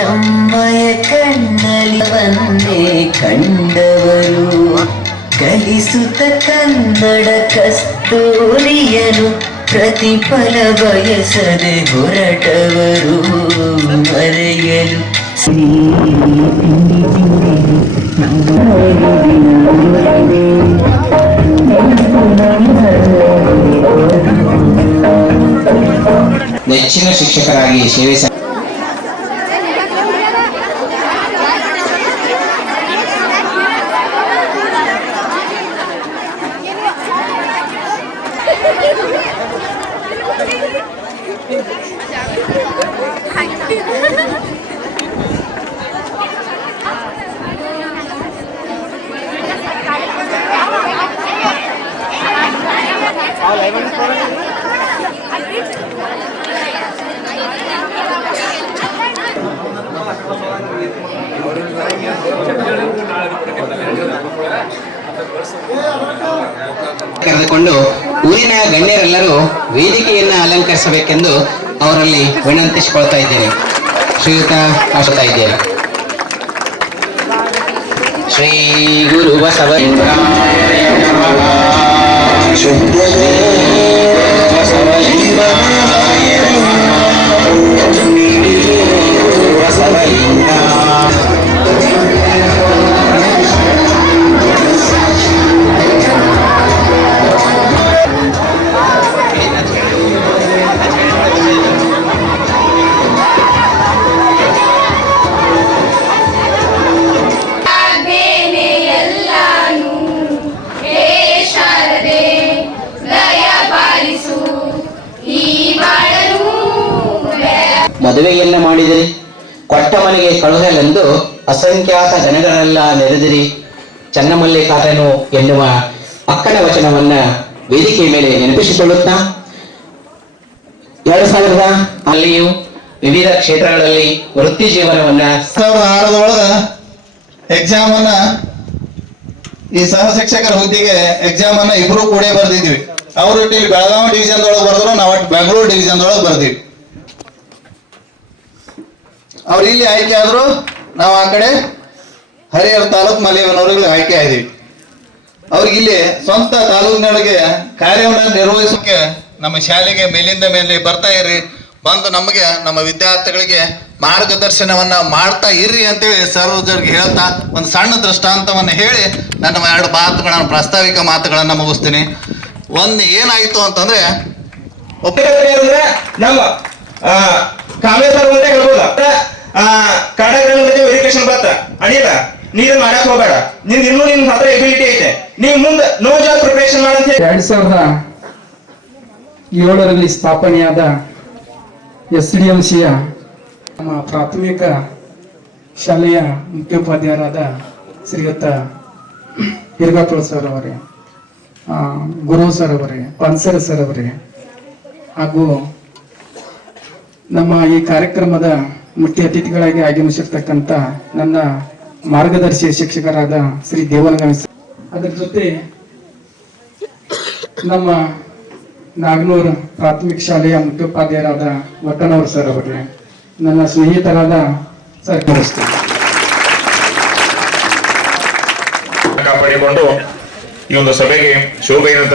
ನಮ್ಮಯ ಕಣ್ಣಲಿವನ್ನೇ ಕಂಡವರು ಕಲಿಸುತ್ತ ಕನ್ನಡ ಕಸ್ತೂರಿಯನು ಪ್ರತಿಫಲ ಬಯಸದೆ ಹೊರಟವರು ಮರೆಯಲು ನೆಚ್ಚಿನ ಶಿಕ್ಷಕರಾಗಿ ಸೇವೆ ಕರೆದುಕೊಂಡು ಊರಿನ ಗಣ್ಯರೆಲ್ಲರೂ ವೇದಿಕೆಯನ್ನು ಅಲಂಕರಿಸಬೇಕೆಂದು ಅವರಲ್ಲಿ ವಿನಂತಿಸಿಕೊಳ್ತಾ ಇದ್ದೇನೆ. ಶ್ರೀಯುತ ಆಶುತ್ತಾ ಇದ್ದೇನೆ. ಶ್ರೀ ಗುರು ಬಸವಲಿಂಗಾಯ ನಮಃ. ಮದುವೆಯನ್ನ ಮಾಡಿದಿರಿ, ಕೊಟ್ಟ ಮನೆಗೆ ಕಳುಹಲೆಂದು ಅಸಂಖ್ಯಾತ ಜನಗಳೆಲ್ಲ ನೆರೆದಿರಿ. ಚನ್ನಮಲ್ಲಿಕಾರ್ಜುನ ಎನ್ನುವ ಅಕ್ಕನ ವಚನವನ್ನ ವೇದಿಕೆಯ ಮೇಲೆ ನೆನಪಿಸಿಕೊಳ್ಳುತ್ತಾ 2000 ಅಲ್ಲಿಯೂ ವಿವಿಧ ಕ್ಷೇತ್ರಗಳಲ್ಲಿ ವೃತ್ತಿ ಜೀವನವನ್ನ 2006 ಎಕ್ಸಾಮ್ ಅನ್ನ ಈ ಸಹ ಶಿಕ್ಷಕರ ಹುದ್ದೆಗೆ ಎಕ್ಸಾಮ್ ಅನ್ನ ಇಬ್ರು ಕೂಡ ಬರ್ದಿದ್ವಿ. ಅವರು ಇಲ್ಲಿ ಬೆಳಗಾವಿ ಡಿವಿಷನ್ ಒಳಗೆ ಬರೆದ್ರು, ನಾವು ಬೆಂಗಳೂರು ಡಿವಿಷನ್ ಒಳಗೆ ಬರ್ದಿವಿ. ಅವ್ರು ಇಲ್ಲಿ ಆಯ್ಕೆ ಆದ್ರು, ನಾವು ಆ ಕಡೆ ಹರಿಹರ ತಾಲೂಕು ಮಲೇವನವ್ರಿಗೆ ಆಯ್ಕೆ ಆಯ್ದೀವಿ. ಅವ್ರಿಗೆ ಇಲ್ಲಿ ಸ್ವಂತ ತಾಲೂಕಿನೊಳಗೆ ಕಾರ್ಯವನ್ನು ನಿರ್ವಹಿಸೋಕೆ ನಮ್ಮ ಶಾಲೆಗೆ ಮೇಲಿಂದ ಮೇಲೆ ಬರ್ತಾ ಇರ್ರಿ, ಬಂದು ನಮಗೆ ನಮ್ಮ ವಿದ್ಯಾರ್ಥಿಗಳಿಗೆ ಮಾರ್ಗದರ್ಶನವನ್ನ ಮಾಡ್ತಾ ಇರ್ರಿ ಅಂತೇಳಿ ಸರ್ವರಿಗೆ ಹೇಳ್ತಾ ಒಂದು ಸಣ್ಣ ದೃಷ್ಟಾಂತವನ್ನು ಹೇಳಿ ನನ್ನ 2 ಮಾತುಗಳನ್ನು ಪ್ರಾಸ್ತಾವಿಕ ಮಾತುಗಳನ್ನ ಮುಗಿಸ್ತೀನಿ. ಒಂದು ಏನಾಯ್ತು ಅಂತಂದ್ರೆ ನಮ್ಮ ಕಾಮೇಶ್ವರ ಅಂತ ಹೇಳ್ಬೋದ ಕನ್ನಡ ವೆರಿಫಿಕೇಶನ್ ಬತ್ತ ಅಡಿಲ್ಲ ನೀನು ಮಾಡಕ್ ಹೋಗಬೇಡ, ನಿನ್ ಇನ್ನೂ ನಿನ್ ಹತ್ರ ಎಬಿಲಿಟಿ ಐತೆ, ನೀವ್ ಮುಂದೆ ನೋ ಜಾಬ್ ಪ್ರಿಪರೇಷನ್ ಮಾಡಂತ 2007ರಲ್ಲಿ ಸ್ಥಾಪನೆಯಾದ SDMCಯ ನಮ್ಮ ಪ್ರಾಥಮಿಕ ಶಾಲೆಯ ಮುಖ್ಯೋಪಾಧ್ಯಾಯರಾದ ಶ್ರೀಯುತ ಹಿರಗಾಪುರ ಸರ್ ಅವರೇ, ಗುರು ಸರ್ ಅವರೇ, ಪನ್ಸರ್ ಸರ್ ಅವರೇ, ಹಾಗೂ ನಮ್ಮ ಈ ಕಾರ್ಯಕ್ರಮದ ಮುಖ್ಯ ಅತಿಥಿಗಳಾಗಿ ಆಗಮಿಸಿರ್ತಕ್ಕಂಥ ನನ್ನ ಮಾರ್ಗದರ್ಶಿ ಶಿಕ್ಷಕರಾದ ಶ್ರೀ ದೇವನಗವಿ ಸರ್, ಅದರ ಜೊತೆ ನಮ್ಮ ನಾಗನೂರು ಪ್ರಾಥಮಿಕ ಶಾಲೆಯ ಮುಖ್ಯೋಪಾಧ್ಯಾಯರಾದ ವಟ್ಟನವರು ಸರ್ ಅವರೇ, ನನ್ನ ಸ್ನೇಹಿತರಾದ ಸರ್ ಕಾಪಾಡಿಕೊಂಡು ಈ ಒಂದು ಸಭೆಗೆ ಶೋಭೆಯನ್ನು